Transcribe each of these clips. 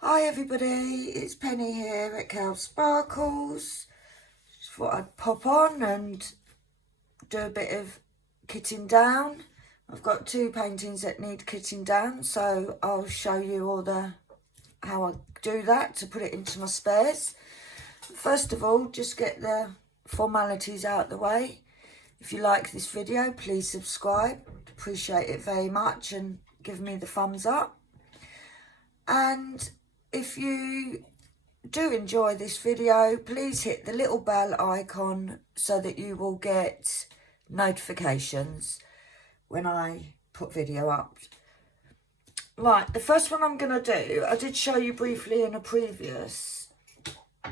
Hi everybody, it's Penny here at Cal Sparkles. Just thought I'd pop on and do a bit of kitting down. I've got two paintings that need kitting down, so I'll show you how I do that to put it into my spares. First of all, just get the formalities out of the way. If you like this video, please subscribe. Appreciate it very much and give me the thumbs up. And if you do enjoy this video, please hit the little bell icon so that you will get notifications when I put video up. Right, the first one I'm going to do, I did show you briefly in a previous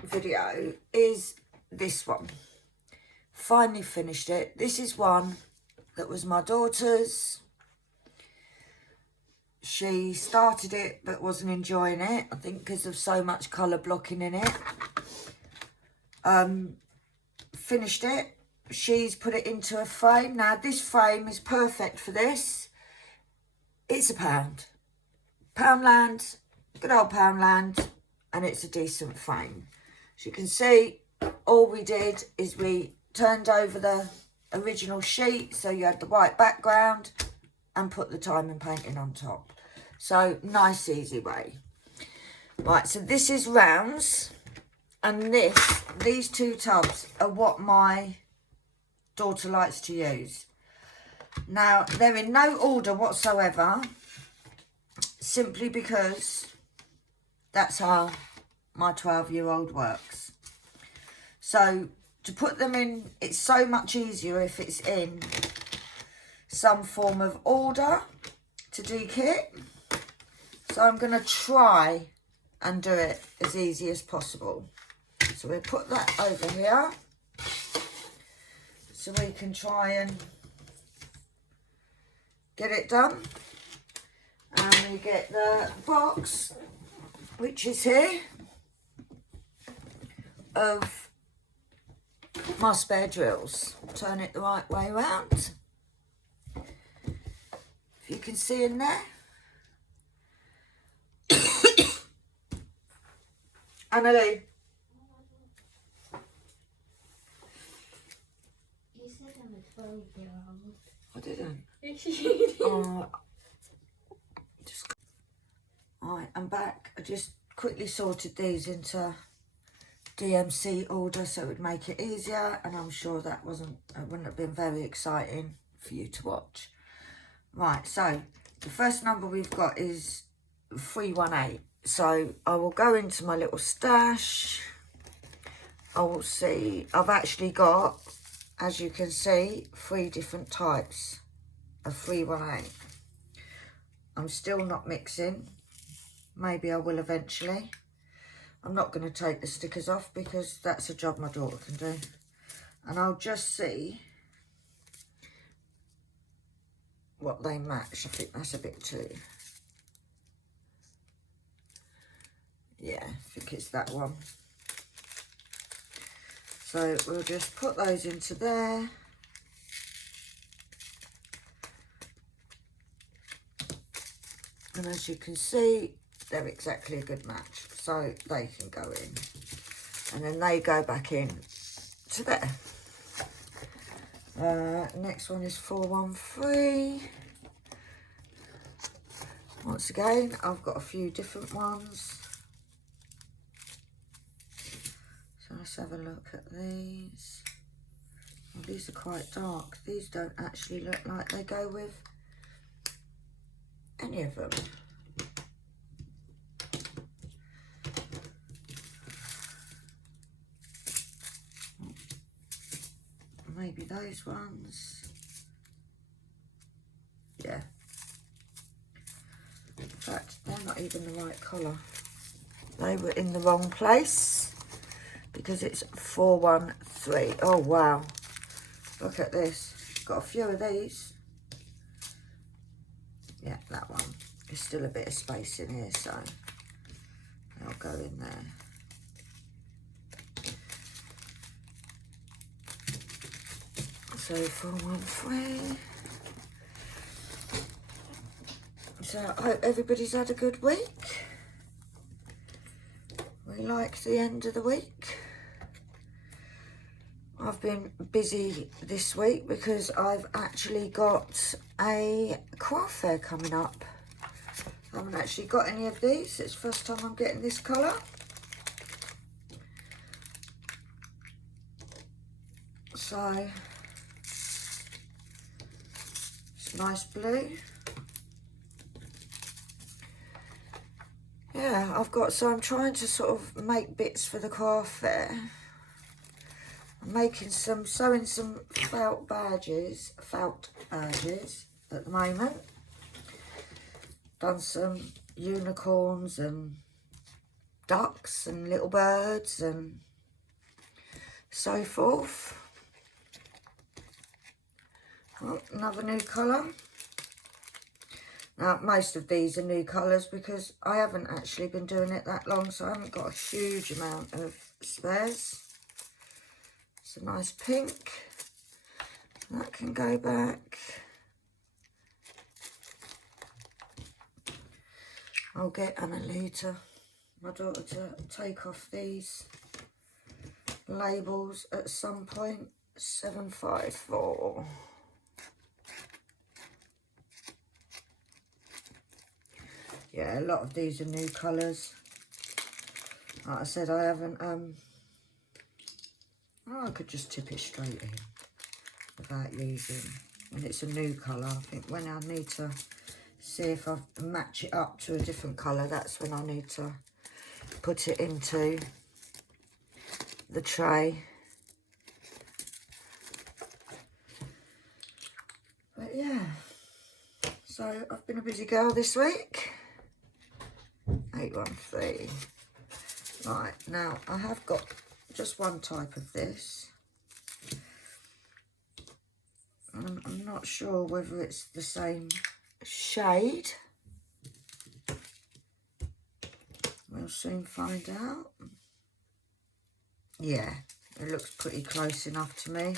video, is this one. Finally finished it. This is one that was my daughter's. She started it but wasn't enjoying it, I think because of so much colour blocking in it. Finished it. She's put it into a frame. Now this frame is perfect for this. It's £1. Poundland, good old Poundland, and it's a decent frame. As you can see, all we did is we turned over the original sheet so you had the white background and put the diamond painting on top. So nice easy way. Right, so this is rounds, and these two tubs are what my daughter likes to use. Now they're in no order whatsoever, simply because that's how my 12-year-old works. So to put them in, it's so much easier if it's in some form of order to dekit. So I'm going to try and do it as easy as possible. So we'll put that over here so we can try and get it done. And we get the box, which is here, of my spare drills. Turn it the right way around. If you can see in there. Annalie. You said I'm a 12-year-old. I didn't. Yes, you did. Alright, I'm back. I just quickly sorted these into DMC order so it would make it easier, and I'm sure that wouldn't have been very exciting for you to watch. Right, so the first number we've got is 318. So I will go into my little stash. I will see, I've actually got, as you can see, 3 different types of 318. I'm still not mixing. Maybe I will eventually. I'm not going to take the stickers off because that's a job my daughter can do. And I'll just see what they match. I think that's a bit too. Yeah, I think it's that one. So we'll just put those into there. And as you can see, they're exactly a good match. So they can go in. And then they go back in to there. Next one is 413. Once again, I've got a few different ones. So let's have a look at these. Oh, these are quite dark. These don't actually look like they go with any of them. Maybe those ones. Yeah. In fact, they're not even the right colour. They were in the wrong place because it's 413. Oh, wow. Look at this. Got a few of these. Yeah, that one. There's still a bit of space in here, so I'll go in there. So 413. So I hope everybody's had a good week. we like the end of the week. I've been busy this week because I've actually got a craft fair coming up. I haven't actually got any of these. It's the first time I'm getting this colour. So, it's nice blue. Yeah, so I'm trying to sort of make bits for the craft fair. I'm sewing some felt badges at the moment. Done some unicorns and ducks and little birds and so forth. Oh, another new colour. Now, most of these are new colours because I haven't actually been doing it that long, so I haven't got a huge amount of spares. It's a nice pink. That can go back. I'll get Annalita, my daughter, to take off these labels at some point. 754. Yeah, a lot of these are new colours. Like I said, I haven't, I could just tip it straight in without using. And it's a new colour. I think when I need to see if I match it up to a different colour, that's when I need to put it into the tray. But yeah, so I've been a busy girl this week. 813. Right, now I have got just one type of this. I'm not sure whether it's the same shade. We'll soon find out. Yeah, it looks pretty close enough to me.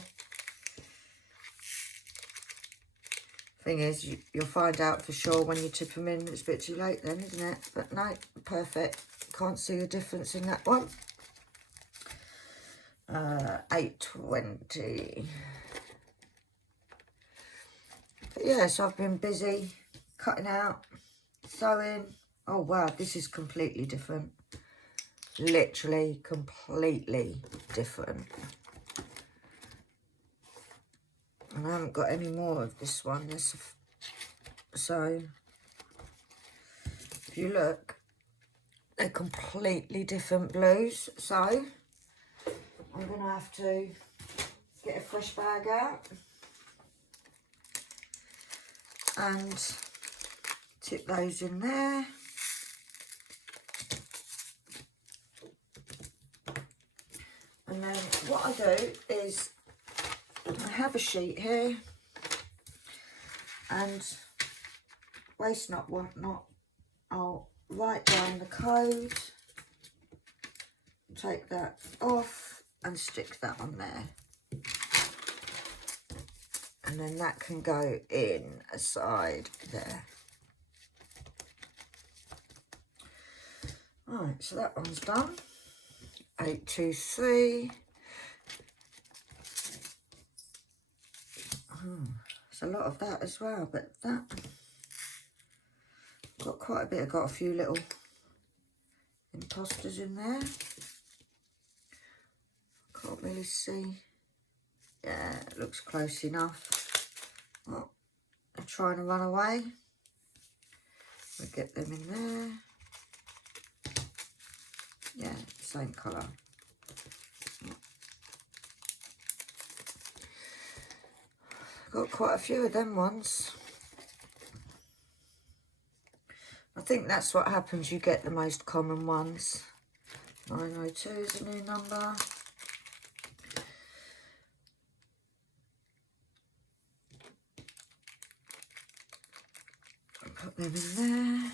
Thing is, you'll find out for sure when you tip them in. It's a bit too late then, isn't it? But no, perfect. Can't see a difference in that one. 820. But yeah, so I've been busy cutting out, sewing. Oh wow, this is completely different. Literally completely different. And I haven't got any more of this one. So, if you look, they're completely different blues. So, I'm going to have to get a fresh bag out and tip those in there. And then what I do is I have a sheet here, and waste not, want not, I'll write down the code, take that off and stick that on there. And then that can go in a side there. Right, so that one's done. 823. It's a lot of that as well, but that got quite a bit. I've got a few little imposters in there. Can't really see. Yeah, it looks close enough. Oh, they're trying to run away. We'll get them in there. Yeah, same colour. Got quite a few of them ones. I think that's what happens, you get the most common ones. 902 is a new number. Put them in there.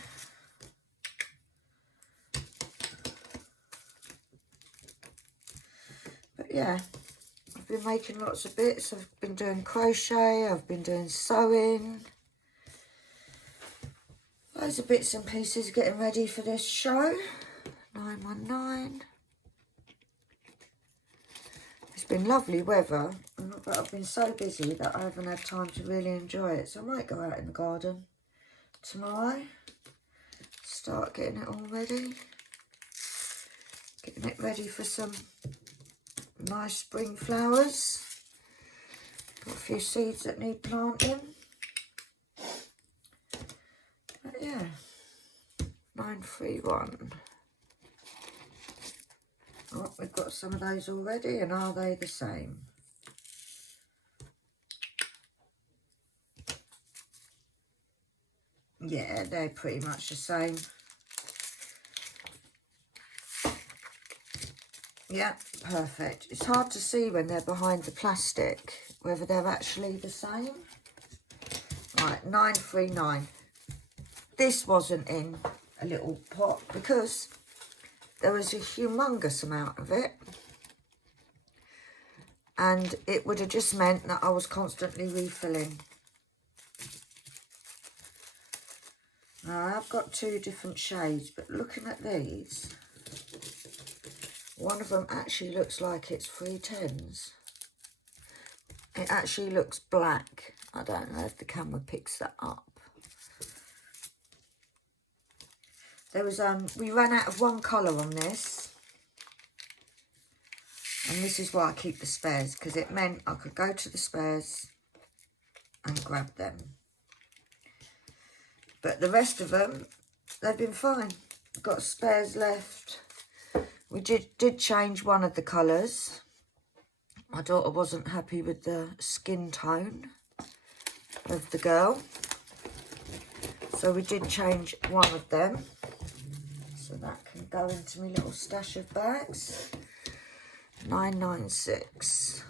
But yeah, I've been making lots of bits. I've been doing crochet, I've been doing sewing. Loads of bits and pieces getting ready for this show. 919. It's been lovely weather, but I've been so busy that I haven't had time to really enjoy it. So I might go out in the garden tomorrow, start getting it all ready. Getting it ready for some nice spring flowers. Got a few seeds that need planting. But yeah, 931. Oh, we've got some of those already, and are they the same? Yeah, they're pretty much the same. Yeah, perfect. It's hard to see when they're behind the plastic whether they're actually the same. Right, 939. This wasn't in a little pot because there was a humongous amount of it, and it would have just meant that I was constantly refilling. Now, I've got two different shades, but looking at these, one of them actually looks like it's 310s. It actually looks black. I don't know if the camera picks that up. There was, we ran out of one colour on this. And this is why I keep the spares, because it meant I could go to the spares and grab them. But the rest of them, they've been fine. Got spares left. We did change one of the colours. My daughter wasn't happy with the skin tone of the girl. So we did change one of them. So that can go into my little stash of bags. 996.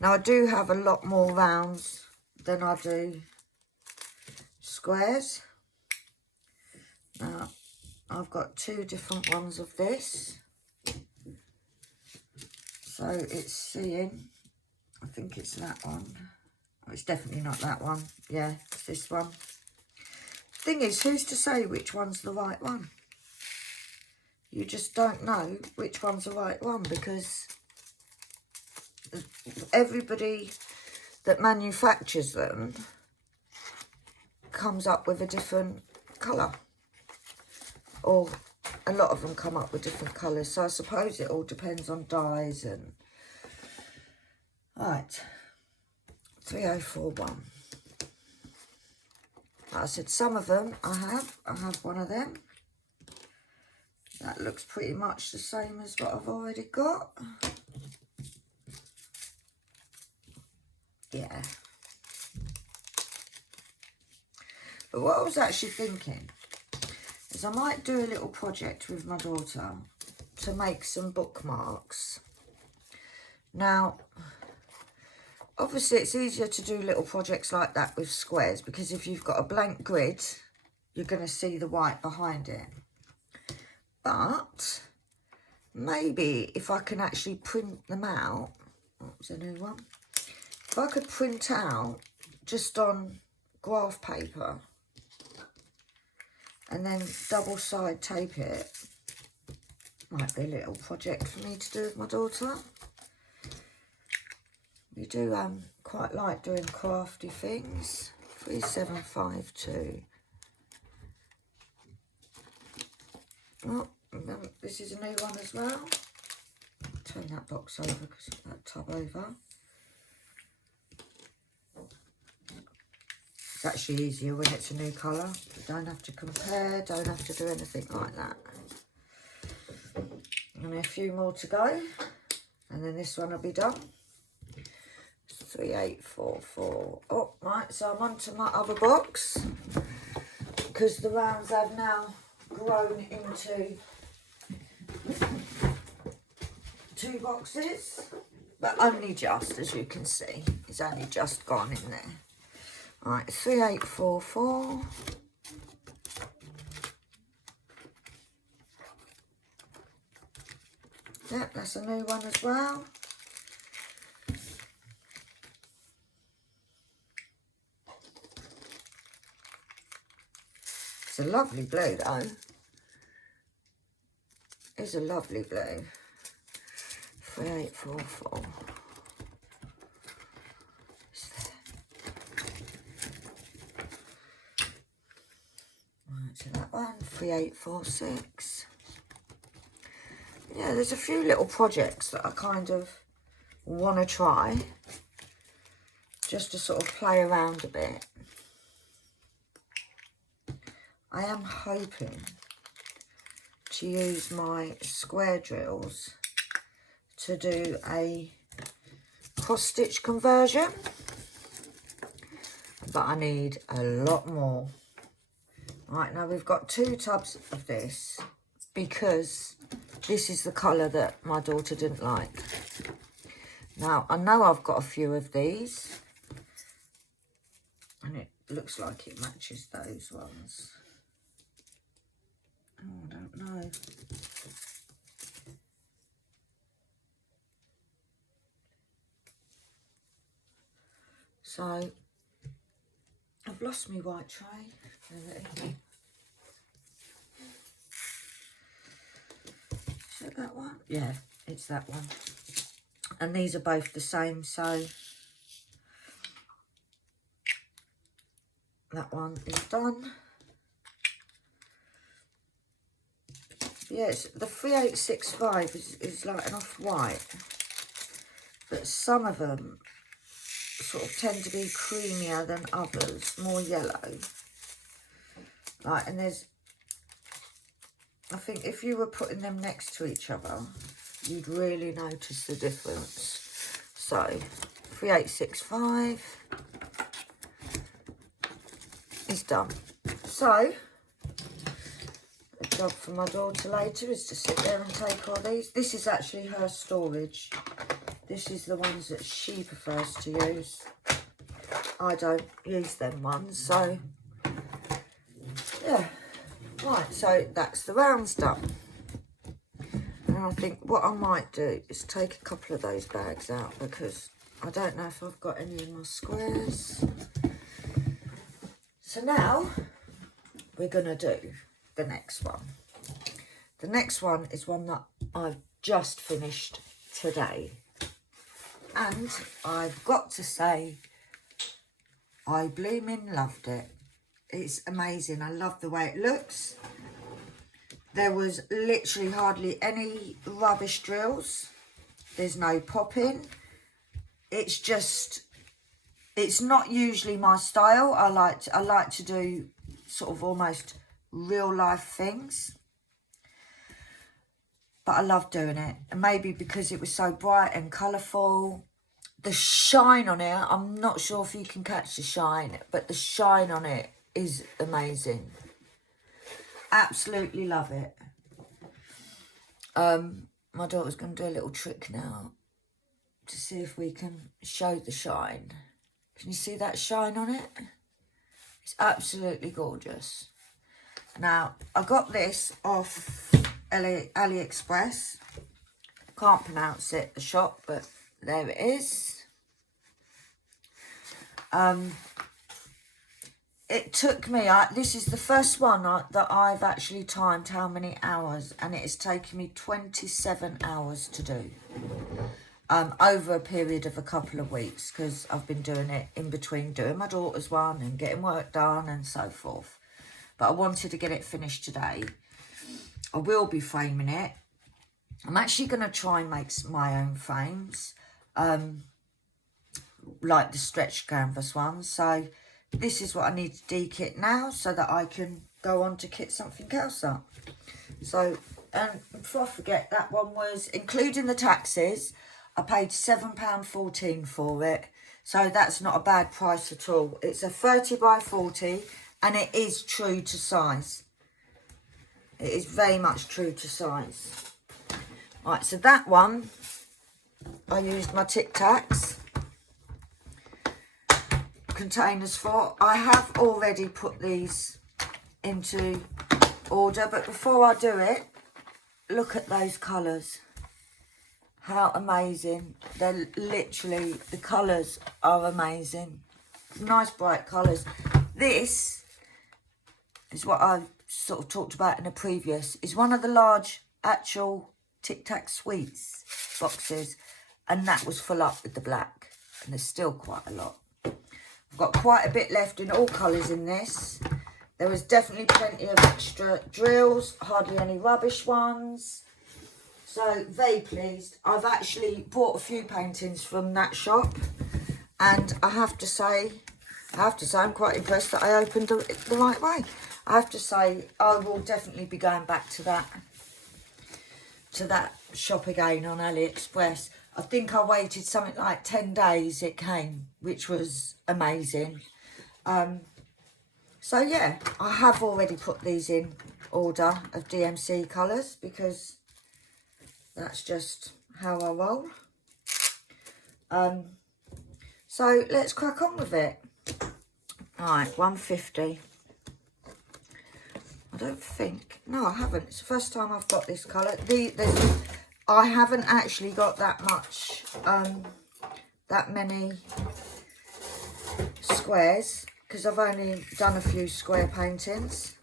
Now I do have a lot more rounds than I do squares. Now I've got two different ones of this. So it's seeing, I think it's that one. Oh, it's definitely not that one. Yeah, it's this one. Thing is, who's to say which one's the right one? You just don't know which one's the right one, because everybody that manufactures them comes up with a different colour. Or a lot of them come up with different colours. So I suppose it all depends on dyes and... Right. 3041. Like I said, some of them I have one of them. That looks pretty much the same as what I've already got. Yeah. But what I was actually thinking is I might do a little project with my daughter to make some bookmarks. Now, obviously it's easier to do little projects like that with squares, because if you've got a blank grid, you're going to see the white behind it. But maybe if I can actually print them out, what was a new one? If I could print out just on graph paper and then double side tape it, might be a little project for me to do with my daughter. We do quite like doing crafty things. 3752. Oh, this is a new one as well. Turn that box over because that tub over. It's actually easier when it's a new colour. You don't have to compare, don't have to do anything like that. And a few more to go, and then this one will be done. 3844. Oh, right, so I'm onto my other box, because the rounds have now grown into 2 boxes, but only just, as you can see, it's only just gone in there. Right, 3844. Yep, that's a new one as well. It's a lovely blue though. is a lovely blue. 3844. Right, so that one, 3846. Yeah, there's a few little projects that I kind of want to try, just to sort of play around a bit. I am hoping to use my square drills to do a cross stitch conversion, but I need a lot more. Right, now we've got 2 tubs of this because this is the colour that my daughter didn't like. Now, I know I've got a few of these, and it looks like it matches those ones. Oh, I don't know. So, I've lost my white tray. There it is. Is it that one? Yeah, it's that one. And these are both the same, so that one is done. Yes, the 3865 is like an off-white, but some of them sort of tend to be creamier than others, more yellow. Like, and there's, I think if you were putting them next to each other, you'd really notice the difference. So, 3865 is done. So, a job for my daughter later is to sit there and take all these. This is actually her storage. This is the ones that she prefers to use. I don't use them ones, so yeah. Right, so that's the rounds done. And I think what I might do is take a couple of those bags out, because I don't know if I've got any in my squares. So now we're going to do the next one. The next one is one that I've just finished today. And I've got to say, I blooming loved it. It's amazing. I love the way it looks. There was literally hardly any rubbish drills. There's no popping. It's just, it's not usually my style. I like to do sort of almost real life things. But I love doing it. And maybe because it was so bright and colourful. The shine on it, I'm not sure if you can catch the shine, but the shine on it is amazing. Absolutely love it. My daughter's going to do a little trick now to see if we can show the shine. Can you see that shine on it? It's absolutely gorgeous. Now, I got this off AliExpress. Can't pronounce it, the shop, but there it is. It took me, this is the first one that I've actually timed how many hours, and it has taken me 27 hours to do. Over a period of a couple of weeks, because I've been doing it in between doing my daughter's one and getting work done and so forth. But I wanted to get it finished today. I will be framing it. I'm actually going to try and make my own frames, like the stretch canvas ones. So this is what I need to de-kit now, so that I can go on to kit something else up. So, and before I forget, that one was, including the taxes, I paid £7.14 for it. So that's not a bad price at all. It's a 30 by 40 and it is true to size. It is very much true to size. Right, so that one, I used my Tic Tacs containers for. I have already put these into order, but before I do it, look at those colours. How amazing. They're literally, the colours are amazing. Nice bright colours. This is what I've sort of talked about in a previous, is one of the large actual Tic Tac sweets boxes, and that was full up with the black, and there's still quite a lot. I've got quite a bit left in all colours in this. There was definitely plenty of extra drills, hardly any rubbish ones. So, very pleased. I've actually bought a few paintings from that shop, and I have to say I'm quite impressed that I opened the right way. I have to say I will definitely be going back to that shop again on AliExpress. I think I waited something like 10 days it came, which was amazing. So yeah, I have already put these in order of DMC colours because that's just how I roll. So let's crack on with it. Alright, 150. I don't think, no I haven't, it's the first time I've got this colour. I haven't actually got that much, that many squares, because I've only done a few square paintings.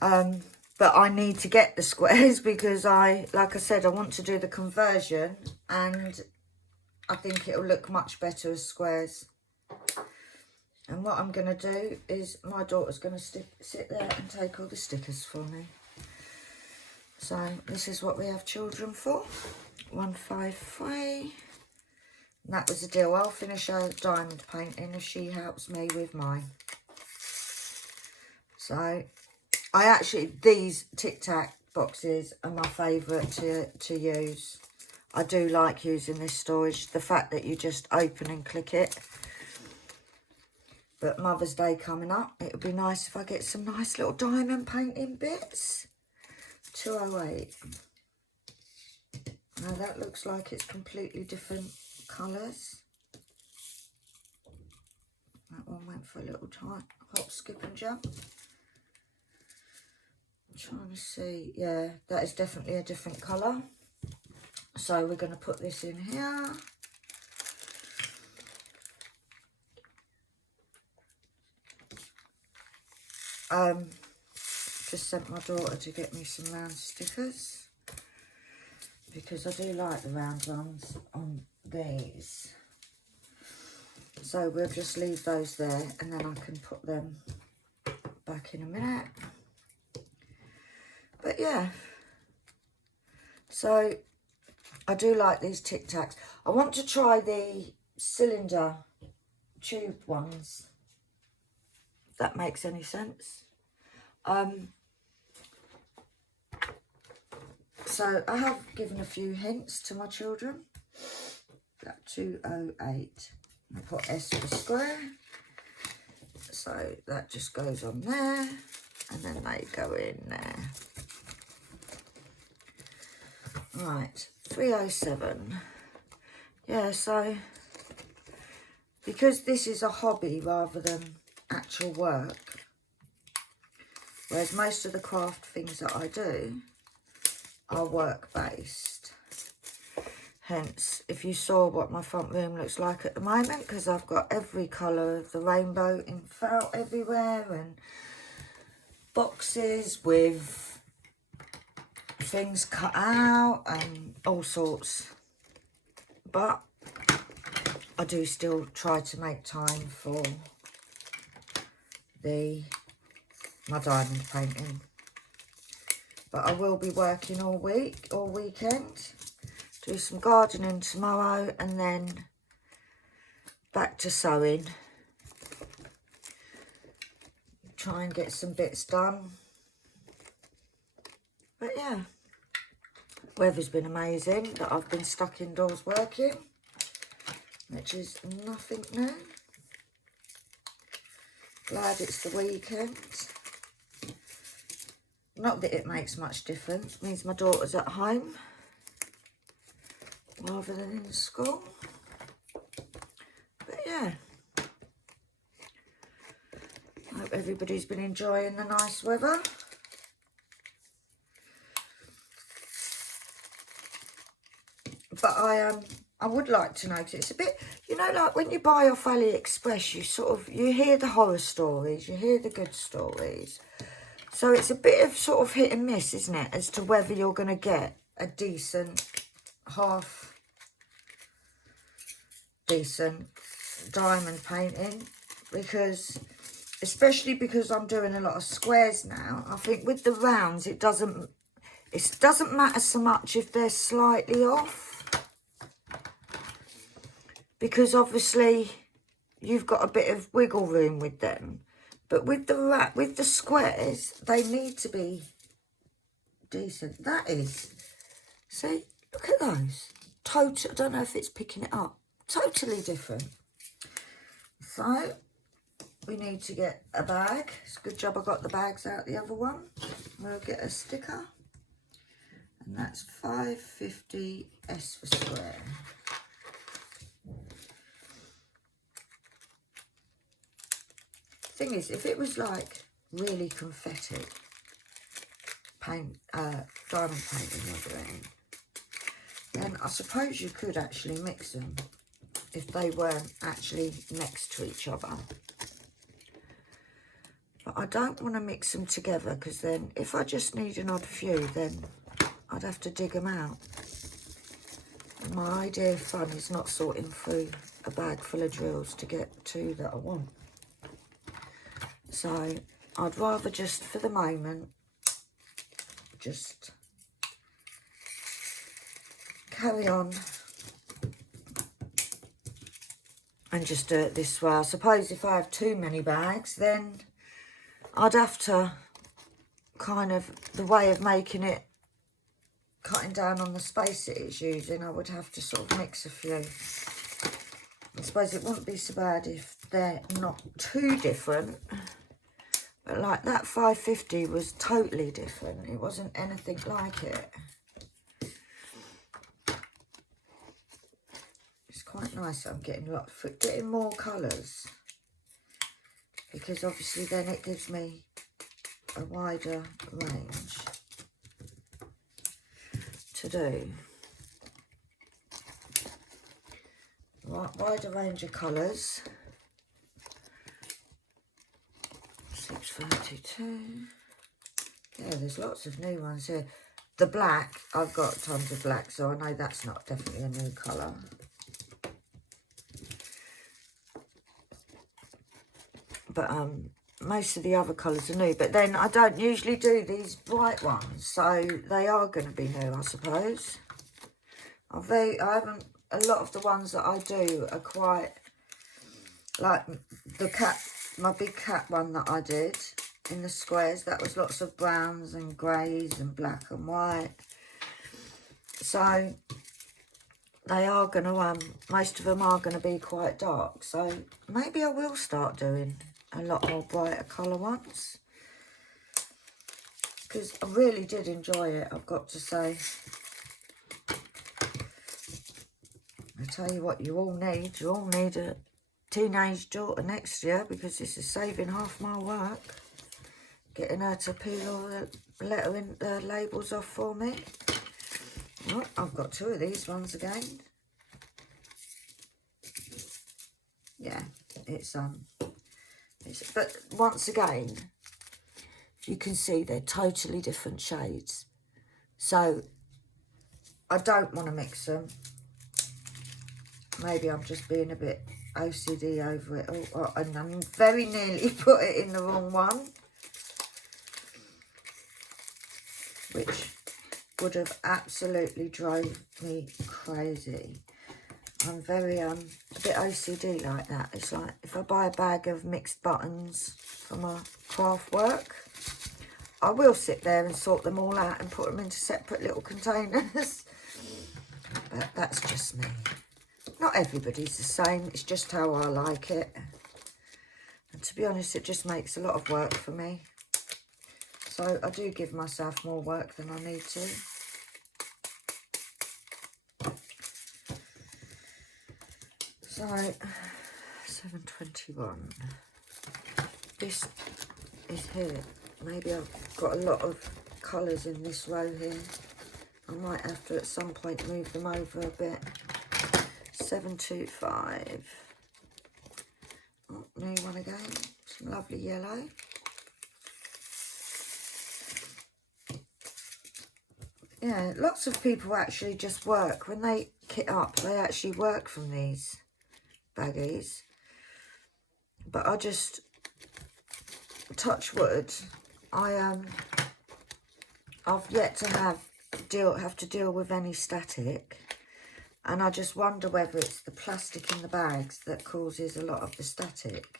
But I need to get the squares because like I said, I want to do the conversion, and I think it'll look much better as squares. And what I'm going to do is my daughter's going to sit there and take all the stickers for me. So this is what we have children for. 153. And that was the deal. I'll finish her diamond painting if she helps me with mine. So these Tic Tac boxes are my favourite to use. I do like using this storage. The fact that you just open and click it. But Mother's Day coming up, it would be nice if I get some nice little diamond painting bits. 208. Now that looks like it's completely different colours. That one went for a little hop, skip and jump. I'm trying to see, yeah, that is definitely a different colour. So we're going to put this in here. Just sent my daughter to get me some round stickers because I do like the round ones on these. So we'll just leave those there and then I can put them back in a minute. But yeah, so I do like these Tic Tacs. I want to try the cylinder tube ones, if that makes any sense. So I have given a few hints to my children. That 208. I put S for square. So that just goes on there. And then they go in there. Right, 307. Yeah, so because this is a hobby rather than actual work, whereas most of the craft things that I do are work-based. Hence, if you saw what my front room looks like at the moment, because I've got every colour of the rainbow in felt everywhere, and boxes with things cut out and all sorts. But I do still try to make time for my diamond painting. But I will be working all weekend. Do some gardening tomorrow and then back to sewing. Try and get some bits done. But yeah, weather's been amazing, that I've been stuck indoors working, which is nothing new. Glad it's the weekend. Not that it makes much difference. It means my daughter's at home rather than in school. But yeah, I hope everybody's been enjoying the nice weather. But I would like to know, 'cause it's a bit, you know, like when you buy off AliExpress, you hear the horror stories, you hear the good stories. So it's a bit of sort of hit and miss, isn't it, as to whether you're going to get a decent decent diamond painting, because especially because I'm doing a lot of squares now, I think with the rounds it doesn't matter so much if they're slightly off, because obviously you've got a bit of wiggle room with them. But with the squares, they need to be decent. That is, see, look at those. Total, I don't know if it's picking it up. Totally different. So we need to get a bag. It's a good job I got the bags out the other one. We'll get a sticker, and that's 550 S for square. Thing is, if it was like really confetti paint, diamond painting you're doing, then I suppose you could actually mix them if they weren't actually next to each other. But I don't want to mix them together, because then if I just need an odd few, then I'd have to dig them out. And my idea of fun is not sorting through a bag full of drills to get two that I want. So I'd rather just, for the moment, just carry on and just do it this way. I suppose if I have too many bags, then I'd have to kind of, the way of making it, cutting down on the space it is using, I would have to sort of mix a few. I suppose it wouldn't be so bad if they're not too different. But like that 550 was totally different. It wasn't anything like it. It's quite nice that I'm getting more colours, because obviously then it gives me a wider range to do. Wider range of colours. 632. Yeah, there's lots of new ones here. The black, I've got tons of black, so I know that's not definitely a new colour. But most of the other colours are new. But then I don't usually do these bright ones, so they are going to be new, I suppose. I haven't. A lot of the ones that I do are quite like the cat. My big cat one that I did in the squares, that was lots of browns and greys and black and white. So they are going to, most of them are going to be quite dark. So maybe I will start doing a lot more brighter colour ones, because I really did enjoy it, I've got to say. I tell you what, you all need a teenage daughter next year, because this is saving half my work, getting her to peel all the labels off for me. Oh, I've got two of these ones again. Yeah, but once again, you can see they're totally different shades, so I don't want to mix them. Maybe I'm just being a bit OCD over it all, and I very nearly put it in the wrong one, which would have absolutely drove me crazy. I'm very a bit OCD like that. It's like if I buy a bag of mixed buttons for my craft work, I will sit there and sort them all out and put them into separate little containers. But that's just me. Not everybody's the same, it's just how I like it. And to be honest, it just makes a lot of work for me. So I do give myself more work than I need to. So, 721. This is here. Maybe I've got a lot of colours in this row here. I might have to at some point move them over a bit. 725. Oh, new one again. Some lovely yellow. Yeah, lots of people actually just work. When they kit up, they actually work from these baggies. But I just, touch wood, I've yet to have to deal with any static. And I just wonder whether it's the plastic in the bags that causes a lot of the static.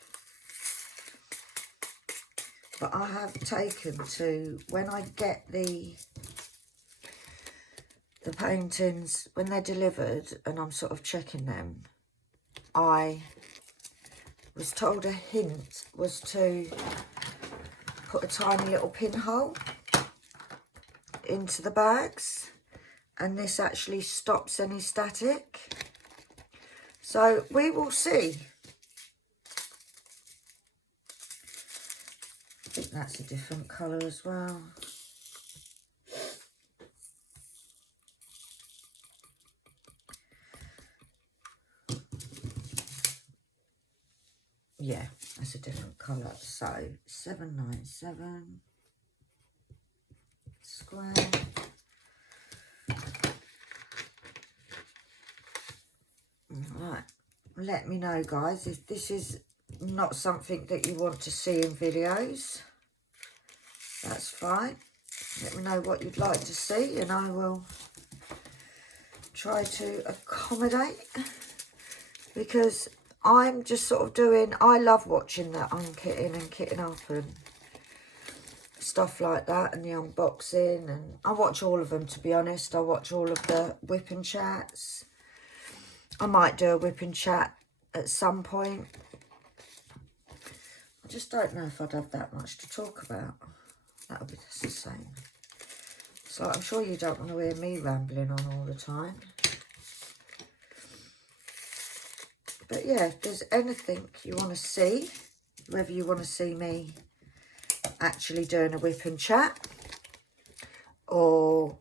But I have taken to, when I get the paintings, when they're delivered and I'm sort of checking them, I was told a hint was to put a tiny little pinhole into the bags, and this actually stops any static. So we will see. I think that's a different colour as well. Yeah, that's a different colour. So 797 square. Right, let me know, guys, if this is not something that you want to see in videos. That's fine. Let me know what you'd like to see, and I will try to accommodate, because I'm just sort of doing, I love watching the unkitting and kitting up and stuff like that, and the unboxing, and I watch all of them, to be honest. I watch all of the whipping chats. I might do a whipping chat at some point. I just don't know if I'd have that much to talk about. That would be just the same. So I'm sure you don't want to hear me rambling on all the time. But yeah, if there's anything you want to see, whether you want to see me actually doing a whipping chat, or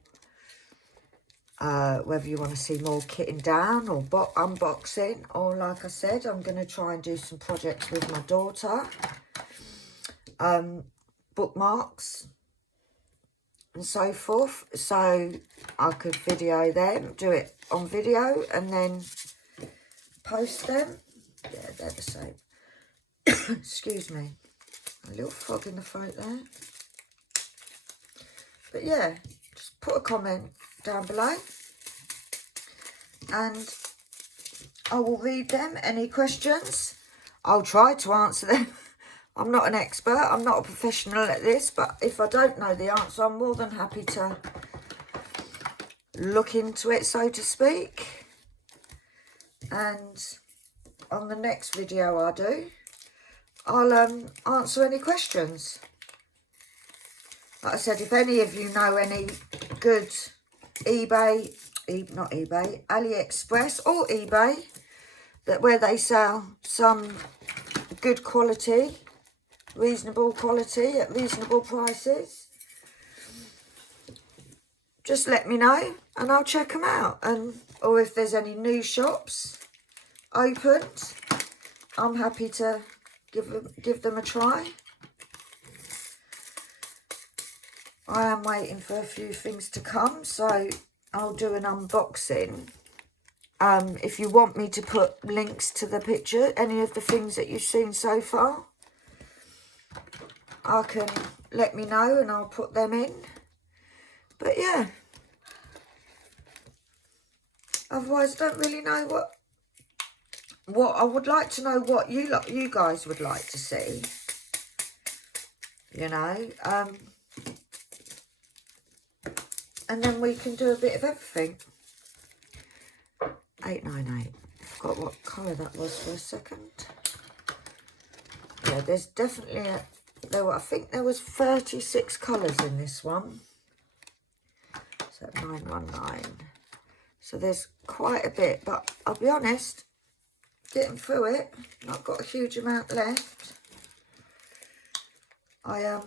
whether you want to see more kitting down or unboxing, or like I said, I'm going to try and do some projects with my daughter, bookmarks and so forth, so I could video them, do it on video and then post them. Yeah, they're the same. Excuse me, a little fog in the throat there. But yeah, just put a comment down below and I will read them. Any questions, I'll try to answer them. I'm not an expert, I'm not a professional at this, but if I don't know the answer, I'm more than happy to look into it, so to speak. And on the next video I do, I'll answer any questions. Like I said, if any of you know any good AliExpress or eBay, that where they sell some good quality, reasonable quality at reasonable prices, just let me know and I'll check them out. And or if there's any new shops opened, I'm happy to give them a try. I am waiting for a few things to come, so I'll do an unboxing. If you want me to put links to the picture, any of the things that you've seen so far, I can let me know and I'll put them in. But yeah, otherwise I don't really know what I would like to know what you guys would like to see. You know, and then we can do a bit of everything. 898. I forgot what colour that was for a second. Yeah, there's definitely I think there was 36 colours in this one. So 919. So there's quite a bit, but I'll be honest, getting through it, I've got a huge amount left. I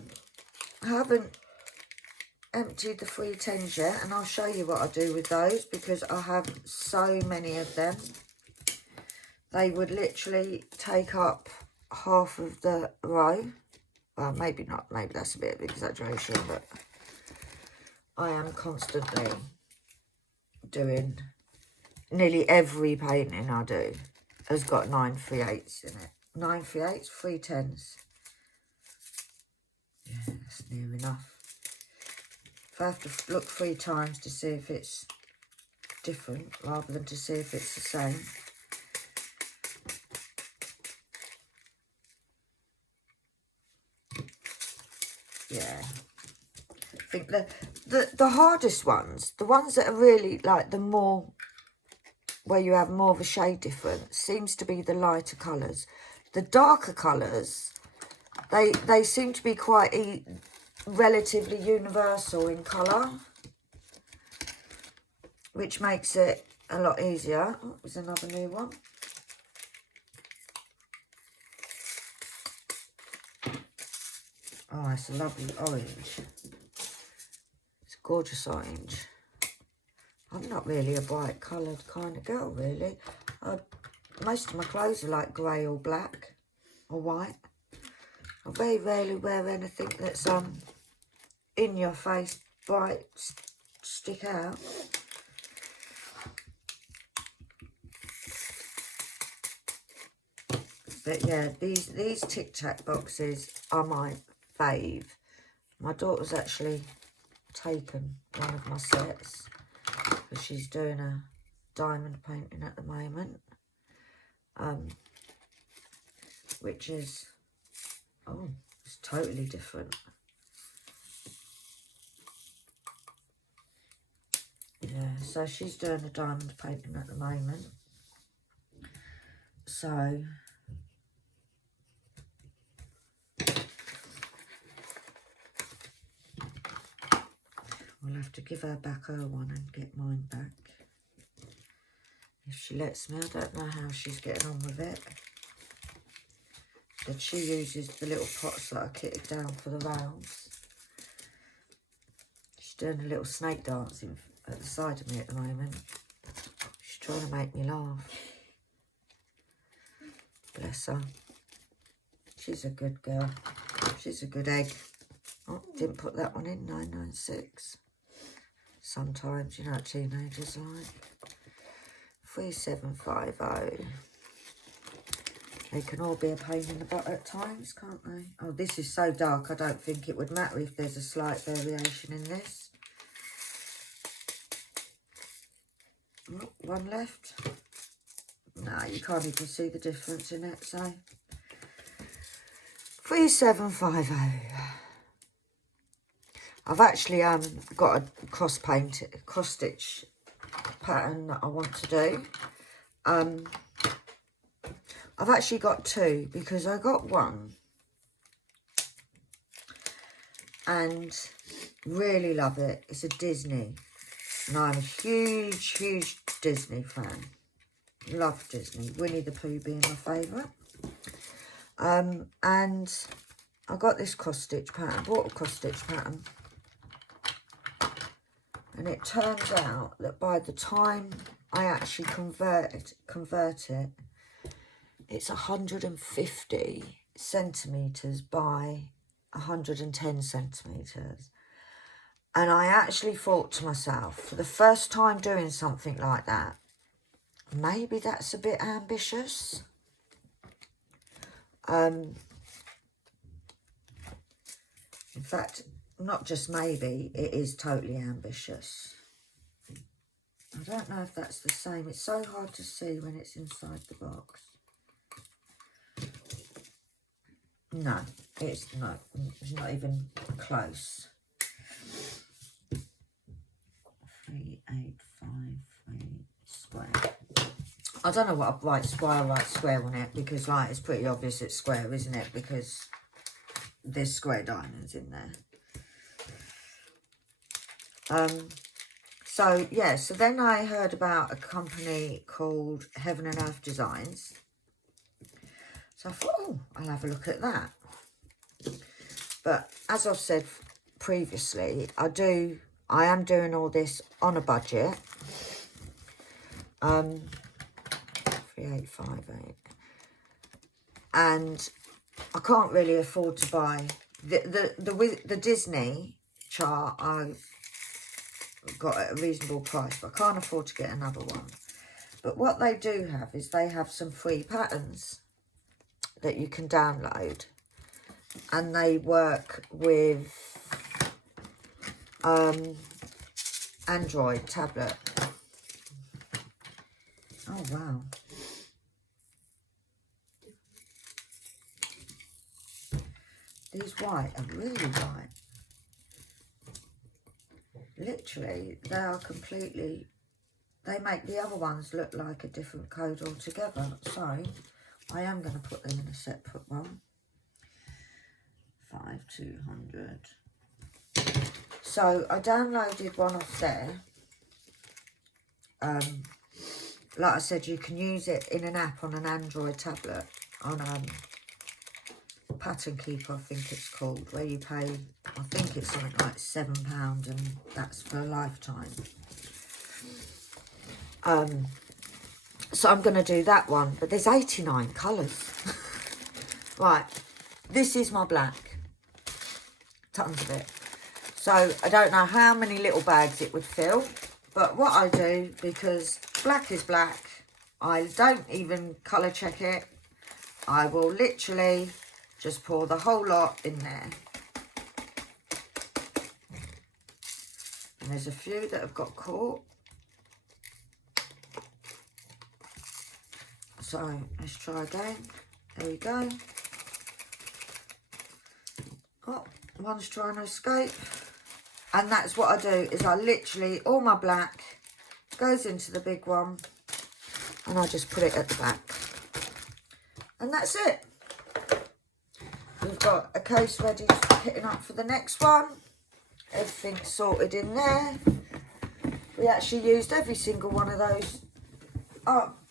haven't emptied the 310s yet, and I'll show you what I do with those, because I have so many of them. They would literally take up half of the row. Well, maybe not, maybe that's a bit of exaggeration, but I am constantly doing, nearly every painting I do has got 938s in it. 938s, 310s. Yeah, that's near enough. If I have to look 3 times to see if it's different rather than to see if it's the same. Yeah. I think the hardest ones, the ones that are really like the more, where you have more of a shade difference, seems to be the lighter colours. The darker colours, they seem to be quite relatively universal in colour, which makes it a lot easier. Oh, there's another new one. Oh, it's a lovely orange. It's a gorgeous orange. I'm not really a bright coloured kind of girl, really. Most of my clothes are like grey or black or white. I very rarely wear anything that's in your face, bright, stick out. But yeah, these Tic Tac boxes are my fave. My daughter's actually taken one of my sets because she's doing a diamond painting at the moment, which is, oh, it's totally different. Yeah, so she's doing a diamond painting at the moment. So we'll have to give her back her one and get mine back. If she lets me. I don't know how she's getting on with it. But she uses the little pots that I kitted down for the rounds. She's doing a little snake dancing at the side of me at the moment. She's trying to make me laugh. Bless her. She's a good girl. She's a good egg. Oh, didn't put that one in. 996. Sometimes, you know what teenagers are like. 3750. They can all be a pain in the butt at times, can't they? Oh, this is so dark, I don't think it would matter if there's a slight variation in this. Oh, one left. No, you can't even see the difference in it, so. 3750. I've actually got a cross stitch pattern that I want to do. I've actually got 2 because I got one and really love it. It's a Disney, and I'm a huge Disney fan. Love Disney. Winnie the Pooh being my favourite. And I got this cross stitch pattern. Bought a cross stitch pattern. And it turns out that by the time I actually convert it, it's 150 centimetres by 110 centimetres. And I actually thought to myself, for the first time doing something like that, maybe that's a bit ambitious. In fact, not just maybe, it is totally ambitious. I don't know if that's the same. It's so hard to see when it's inside the box. No, it's not even close. 3853 square. I don't know what I write square on it, because like it's pretty obvious it's square, isn't it? Because there's square diamonds in there. So yeah, so then I heard about a company called Heaven and Earth Designs. So I thought, oh, I'll have a look at that. But as I've said previously, I am doing all this on a budget. 3858. And I can't really afford to buy the Disney chart. got at a reasonable price, but I can't afford to get another one. But what they do have is they have some free patterns that you can download, and they work with Android tablet. Oh wow. These white are really white. Literally, they are completely, they make the other ones look like a different code altogether. So, I am going to put them in a separate one. 5200. So, I downloaded one off there. Like I said, you can use it in an app on an Android tablet, on Pattern Keeper, I think it's called, where you pay, I think it's something like £7, and that's for a lifetime. So I'm going to do that one, but there's 89 colours. Right, this is my black, tons of it. So I don't know how many little bags it would fill, but what I do, because black is black, I don't even colour check it. I will literally just pour the whole lot in there. And there's a few that have got caught. So let's try again. There we go. Oh, one's trying to escape. And that's what I do, is I literally, all my black goes into the big one, and I just put it at the back. And that's it. We've got a case ready for kitting up for the next one. Everything's sorted in there. We actually used every single one of those up,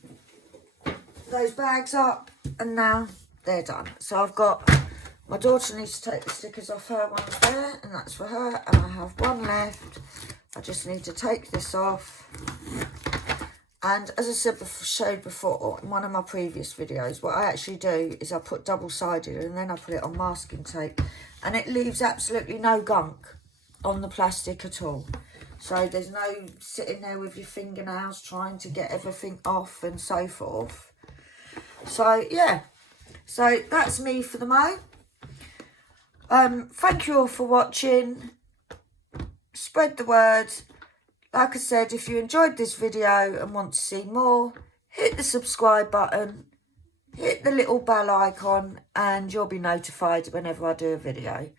those bags up, and now they're done. So I've got, my daughter needs to take the stickers off her ones there, and that's for her, and I have one left. I just need to take this off. And as I said showed before in one of my previous videos, what I actually do is I put double-sided, and then I put it on masking tape, and it leaves absolutely no gunk on the plastic at all. So there's no sitting there with your fingernails trying to get everything off and so forth. So yeah, so that's me for the mo. Thank you all for watching. Spread the word. Like I said, if you enjoyed this video and want to see more, hit the subscribe button, hit the little bell icon, and you'll be notified whenever I do a video.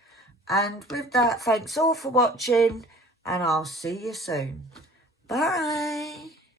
And with that, thanks all for watching, and I'll see you soon. Bye.